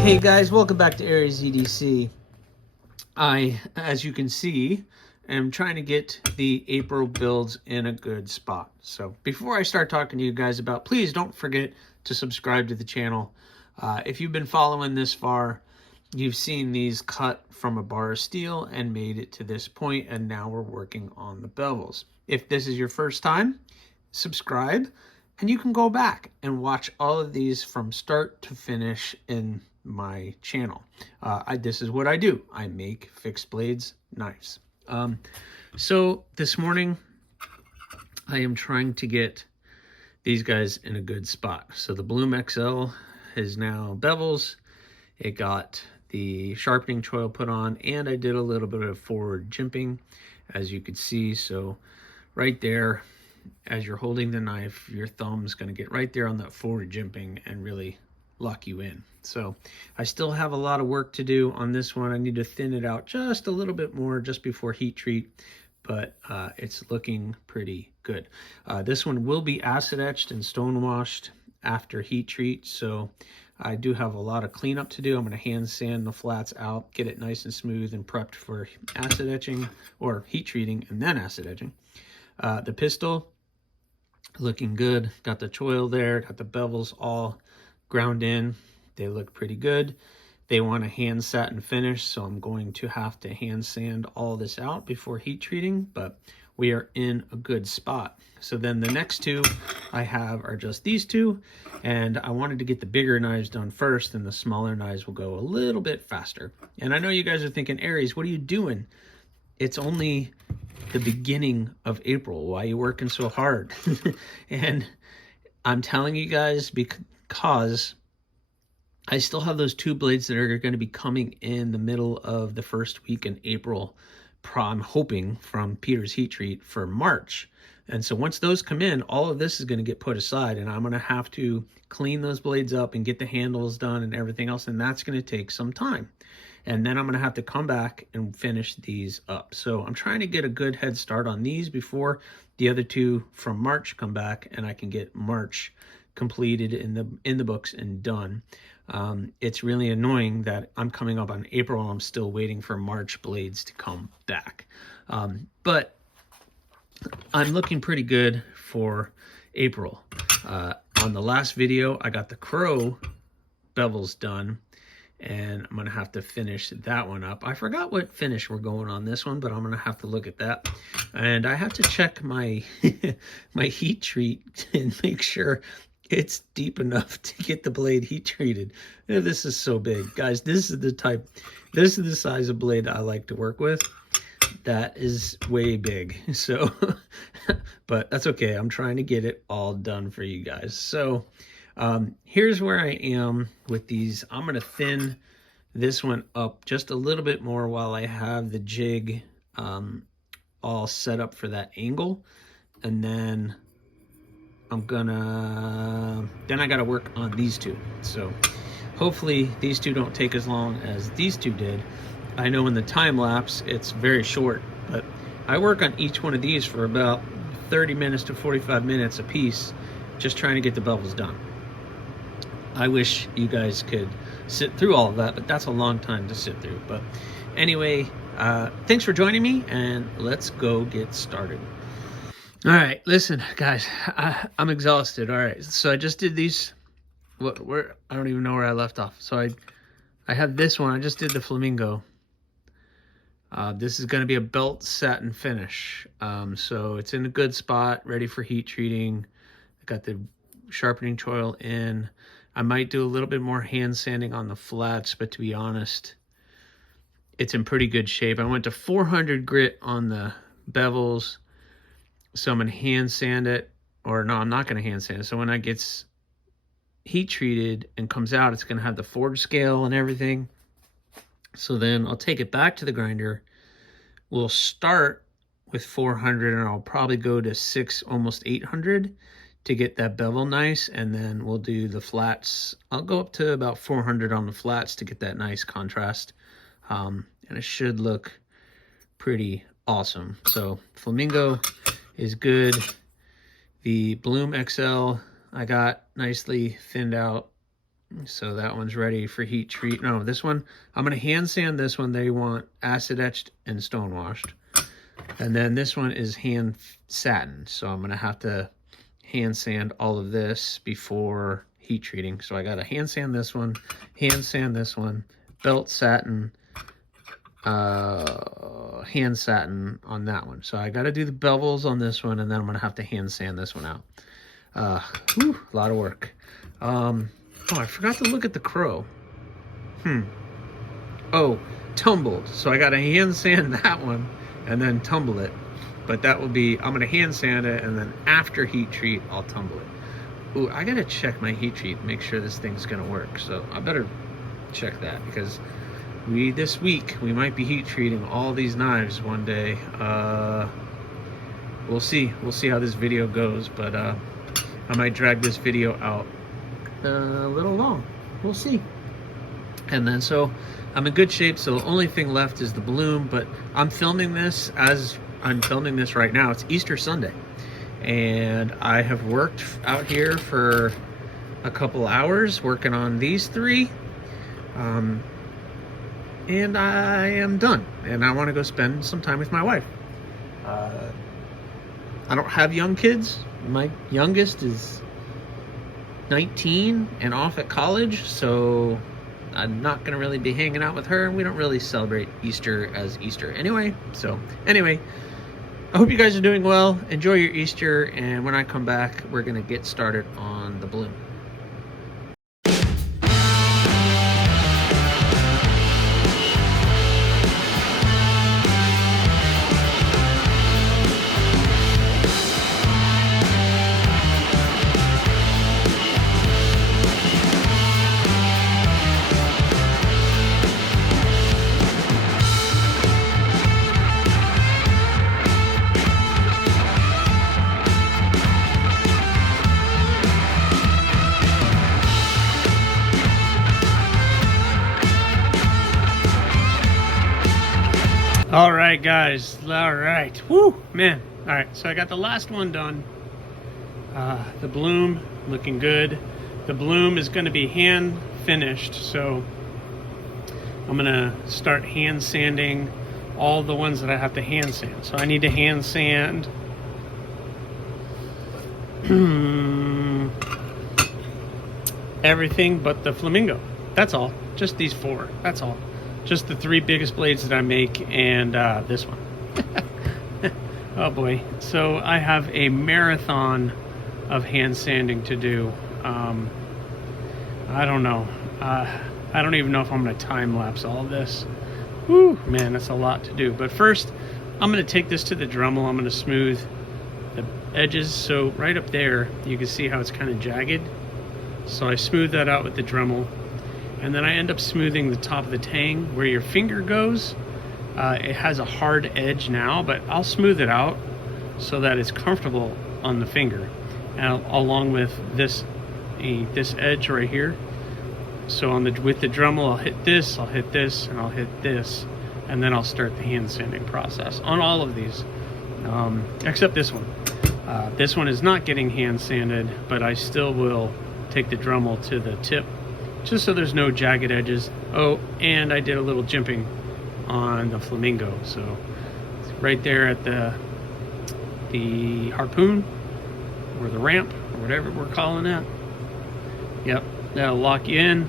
Hey guys, welcome back to Aries EDC. As you can see, am trying to get the April builds in a good spot. So before I start talking to you guys about, please don't forget to subscribe to the channel. If you've been following this far, you've seen these cut from a bar of steel and made it to this point, and now we're working on the bevels. If this is your first time, subscribe, and you can go back and watch all of these from start to finish in my channel. This is what I do. I make fixed blades knives. So this morning I am trying to get these guys in a good spot. So the Bloom XL is now bevels. It got the sharpening choil put on, and I did a little bit of forward jimping, as you could see. So right there, as you're holding the knife, your thumb's going to get right there on that forward jimping and really lock you in. So I still have a lot of work to do on this one. I need to thin it out just a little bit more just before heat treat, but it's looking pretty good. This one will be acid etched and stone washed after heat treat, so I do have a lot of cleanup to do. I'm going to hand sand the flats out, get it nice and smooth and prepped for acid etching or heat treating and then acid etching. The pistol, looking good. Got the choil there, got the bevels all ground in. They look pretty good. They want a hand satin finish, so I'm going to have to hand sand all this out before heat treating, but we are in a good spot. So then the next two I have are just these two, and I wanted to get the bigger knives done first, and the smaller knives will go a little bit faster. And I know you guys are thinking, Aries, what are you doing? It's only the beginning of April. Why are you working so hard? And I'm telling you guys because I still have those two blades that are going to be coming in the middle of the first week in April. I'm hoping from Peter's Heat Treat for March. And so once those come in, all of this is going to get put aside, and I'm going to have to clean those blades up and get the handles done and everything else, and that's going to take some time. And then I'm going to have to come back and finish these up. So I'm trying to get a good head start on these before the other two from March come back, and I can get March completed in the books and done. It's really annoying that I'm coming up on April and I'm still waiting for March blades to come back. But I'm looking pretty good for April. On the last video, I got the Crow bevels done, and I'm gonna have to finish that one up. I forgot what finish we're going on this one, but I'm gonna have to look at that. And I have to check my my heat treat and make sure it's deep enough to get the blade heat treated. This is so big, guys. This is the size of blade I like to work with. That is way big. So, but that's okay. I'm trying to get it all done for you guys. So here's where I am with these. I'm going to thin this one up just a little bit more while I have the jig all set up for that angle. And then I got to work on these two. So hopefully these two don't take as long as these two did. I know in the time lapse it's very short, but I work on each one of these for about 30 minutes to 45 minutes a piece, just trying to get the bevels done. I wish you guys could sit through all of that, but that's a long time to sit through. But anyway, thanks for joining me, and let's go get started. All right, listen, guys, I'm exhausted. All right, so I just did these. I don't even know where I left off. So I have this one. I just did the flamingo. This is going to be a belt satin finish. So it's in a good spot, ready for heat treating. I got the sharpening choil in. I might do a little bit more hand sanding on the flats, but to be honest, it's in pretty good shape. I went to 400 grit on the bevels. So I'm going to hand sand it, or no, I'm not going to hand sand it. So when that gets heat treated and comes out, it's going to have the forge scale and everything. So then I'll take it back to the grinder. We'll start with 400 and I'll probably go to almost 800 to get that bevel nice. And then we'll do the flats. I'll go up to about 400 on the flats to get that nice contrast. And it should look pretty awesome. So Flamingo is good. The Bloom XL I got nicely thinned out So that one's ready for heat treat. No, this one, I'm going to hand sand this one. They want acid etched and stone washed. And then this one is hand satin. So I'm going to have to hand sand all of this before heat treating. So I got to hand sand this one, belt satin, hand satin on that one. So I got to do the bevels on this one, and then I'm going to have to hand sand this one out. A lot of work. Oh, I forgot to look at the crow. Oh, tumbled. So I got to hand sand that one and then tumble it. But that will be, I'm going to hand sand it, and then after heat treat, I'll tumble it. Ooh, I got to check my heat treat, make sure this thing's going to work. So I better check that, because this week, we might be heat treating all these knives one day. We'll see. We'll see how this video goes, but I might drag this video out a little long. We'll see. And then, so I'm in good shape. So the only thing left is the bloom, but I'm filming this as I'm filming this right now. It's Easter Sunday, and I have worked out here for a couple hours working on these three. And I am done, and I want to go spend some time with my wife. I don't have young kids. My youngest is 19 and off at college, so I'm not going to really be hanging out with her, and we don't really celebrate Easter as Easter anyway. So anyway, I hope you guys are doing well. Enjoy your Easter, and when I come back, we're going to get started on the bloom. All right, guys. All right. Woo, man. All right. So I got the last one done. The bloom looking good. The bloom is going to be hand finished. So I'm going to start hand sanding all the ones that I have to hand sand. So I need to hand sand everything but the flamingo. That's all. Just these four. That's all. Just the three biggest blades that I make, and this one. Oh boy. So I have a marathon of hand sanding to do. I don't know. I don't even know if I'm going to time lapse all of this. Whew, man, that's a lot to do. But first, I'm going to take this to the Dremel. I'm going to smooth the edges. So right up there, you can see how it's kind of jagged. So I smooth that out with the Dremel. And then I end up smoothing the top of the tang where your finger goes. It has a hard edge now, but I'll smooth it out so that it's comfortable on the finger. And along with this edge right here. So with the Dremel, I'll hit this, and I'll hit this, and then I'll start the hand sanding process on all of these, except this one. This one is not getting hand sanded, but I still will take the Dremel to the tip, just so there's no jagged edges. Oh, and I did a little jimping on the flamingo. So it's right there at the harpoon or the ramp or whatever we're calling that. Yep, that'll lock you in.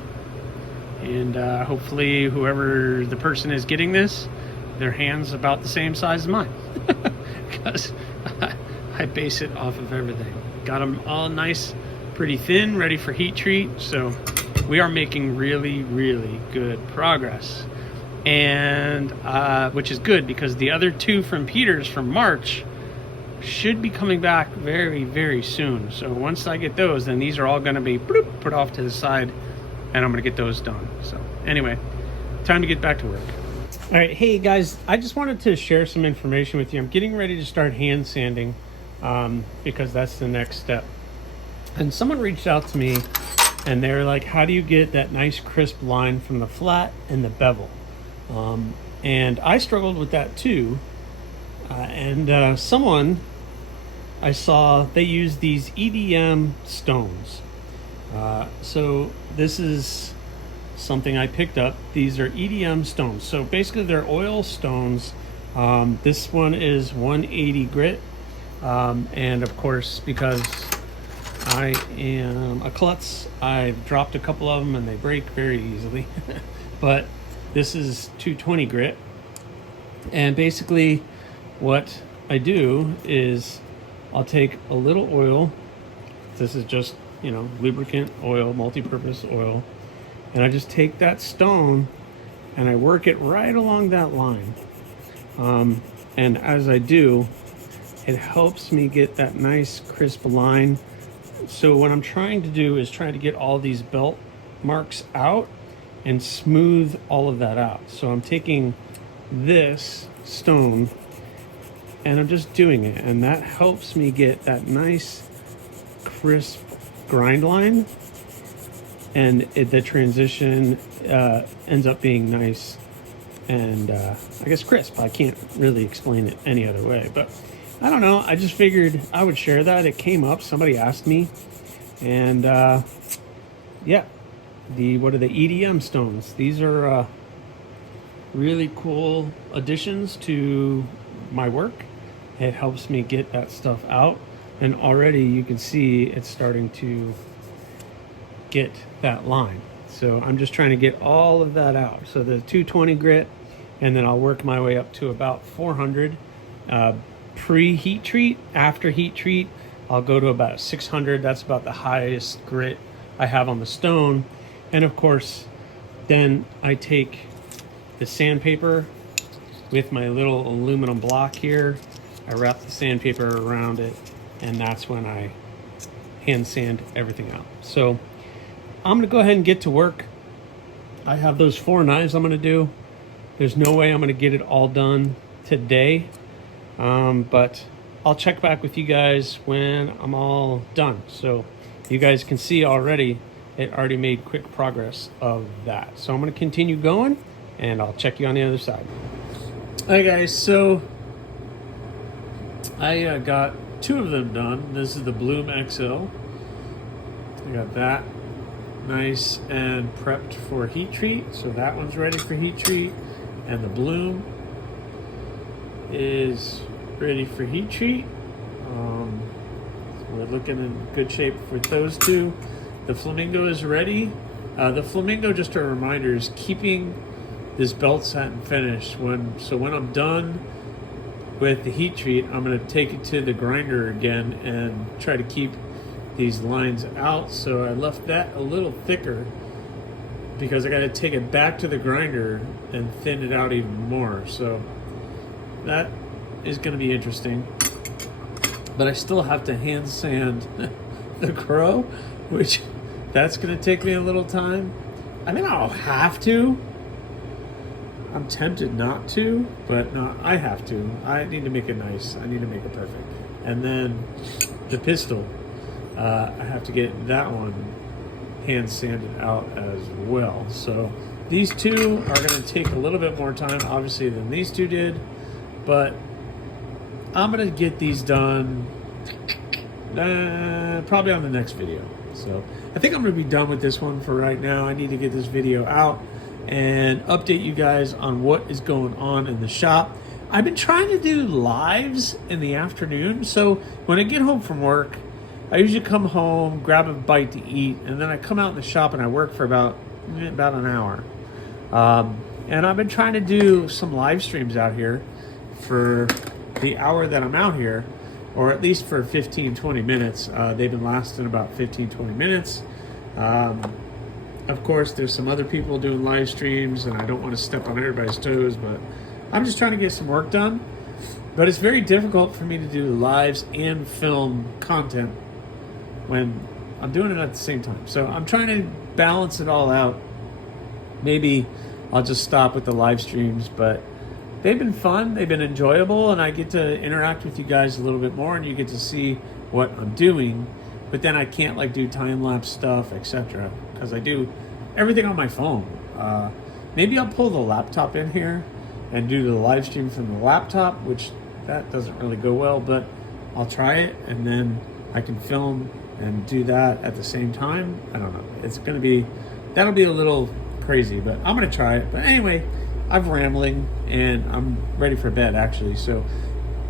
And hopefully whoever the person is getting this, their hand's about the same size as mine. Because I base it off of everything. Got them all nice, pretty thin, ready for heat treat. So we are making really, really good progress, and which is good because the other two from Peters from March should be coming back very, very soon. So once I get those, then these are all going to be put off to the side, and I'm going to get those done. So anyway, time to get back to work. All right, hey guys, I just wanted to share some information with you. I'm getting ready to start hand sanding because that's the next step. And someone reached out to me, and they're like, how do you get that nice crisp line from the flat and the bevel? And I struggled with that too. And someone I saw, they use these EDM stones. So this is something I picked up. These are EDM stones. So basically they're oil stones. This one is 180 grit. And of course, because I am a klutz, I've dropped a couple of them and they break very easily. But this is 220 grit. And basically what I do is I'll take a little oil. This is just, lubricant oil, multi-purpose oil. And I just take that stone and I work it right along that line. And as I do, it helps me get that nice crisp line. So what I'm trying to do is try to get all these belt marks out and smooth all of that out. So I'm taking this stone and I'm just doing it, and that helps me get that nice crisp grind line, and the transition ends up being nice and I guess crisp. I can't really explain it any other way, but I don't know, I just figured I would share that. It came up, somebody asked me, and yeah, what are the EDM stones? These are really cool additions to my work. It helps me get that stuff out, and already you can see it's starting to get that line. So I'm just trying to get all of that out. So the 220 grit, and then I'll work my way up to about 400 pre-heat treat. After heat treat, I'll go to about 600. That's about the highest grit I have on the stone. And of course, then I take the sandpaper with my little aluminum block here. I wrap the sandpaper around it, and that's when I hand sand everything out. So I'm gonna go ahead and get to work. I have those 4 knives I'm gonna do. There's no way I'm gonna get it all done today, but I'll check back with you guys when I'm all done. So you guys can see already, it already made quick progress of that. So I'm gonna continue going, and I'll check you on the other side. Hi guys, so I got 2 of them done. This is the Bloom XL. I got that nice and prepped for heat treat. So that one's ready for heat treat. And the Bloom is ready for heat treat. So we're looking in good shape for those 2. The Flamingo is ready. The Flamingo, just a reminder, is keeping this belt satin finish. When I'm done with the heat treat, I'm going to take it to the grinder again and try to keep these lines out. So I left that a little thicker because I got to take it back to the grinder and thin it out even more. So that is going to be interesting. But I still have to hand sand the Crow, which that's going to take me a little time. I mean, I'll have to. I'm tempted not to, but no, I have to. I need to make it nice. I need to make it perfect. And then the pistol, I have to get that one hand sanded out as well. So these 2 are going to take a little bit more time, obviously, than these 2 did, but I'm going to get these done probably on the next video. So I think I'm going to be done with this one for right now. I need to get this video out and update you guys on what is going on in the shop. I've been trying to do lives in the afternoon, so when I get home from work, I usually come home, grab a bite to eat, and then I come out in the shop and I work for about an hour. And I've been trying to do some live streams out here for the hour that I'm out here, or at least for 15-20 minutes. They've been lasting about 15-20 minutes. Of course, there's some other people doing live streams, and I don't want to step on everybody's toes, but I'm just trying to get some work done. But it's very difficult for me to do lives and film content when I'm doing it at the same time. So I'm trying to balance it all out. Maybe I'll just stop with the live streams, but they've been fun, they've been enjoyable, and I get to interact with you guys a little bit more, and you get to see what I'm doing. But then I can't do time-lapse stuff, etc., because I do everything on my phone. Maybe I'll pull the laptop in here and do the live stream from the laptop, which that doesn't really go well, but I'll try it. And then I can film and do that at the same time. I don't know. It's going to be, that'll be a little crazy, but I'm going to try it. But anyway, I'm rambling and I'm ready for bed actually. So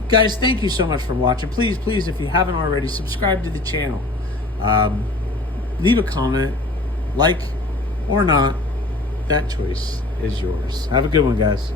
guys, thank you so much for watching. Please, please, if you haven't already, subscribe to the channel. Leave a comment, like or not. That choice is yours. Have a good one, guys.